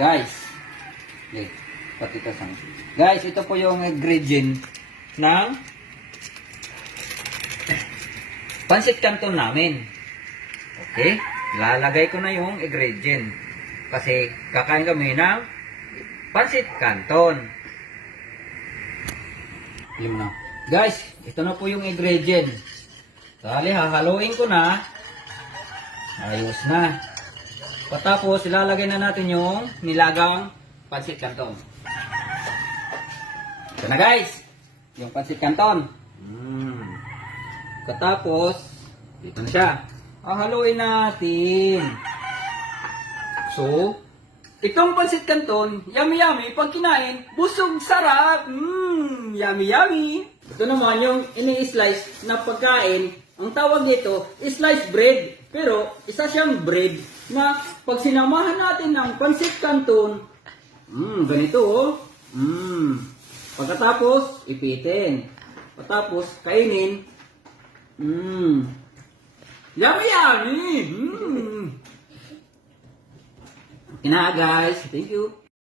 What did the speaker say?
Guys, okay, patitas ang. Guys, ito po yung ingredient ng pansit canton namin. Okay? Lalagay ko na yung ingredient. Kasi kakain kami ng pansit canton. Yun na. Guys, ito na po yung ingredient. Sali, hahaluin ko na. Ayos na. Patapos, ilalagay na natin yung nilagang pansit canton. Ito na guys, yung pansit canton. Katapos, ito na siya. Hahaluin natin. So, itong pansit canton, yummy yummy, pag kinain, busog sarap. Yummy yummy. Ito naman yung ini-slice na pagkain, ang tawag nito, sliced bread. Pero, isa siyang bread na pag sinamahan natin ng pansit canton, ganito oh. Pagkatapos, ipitin. Pagkatapos, kainin. Yummy yummy. Okay na guys. Thank you.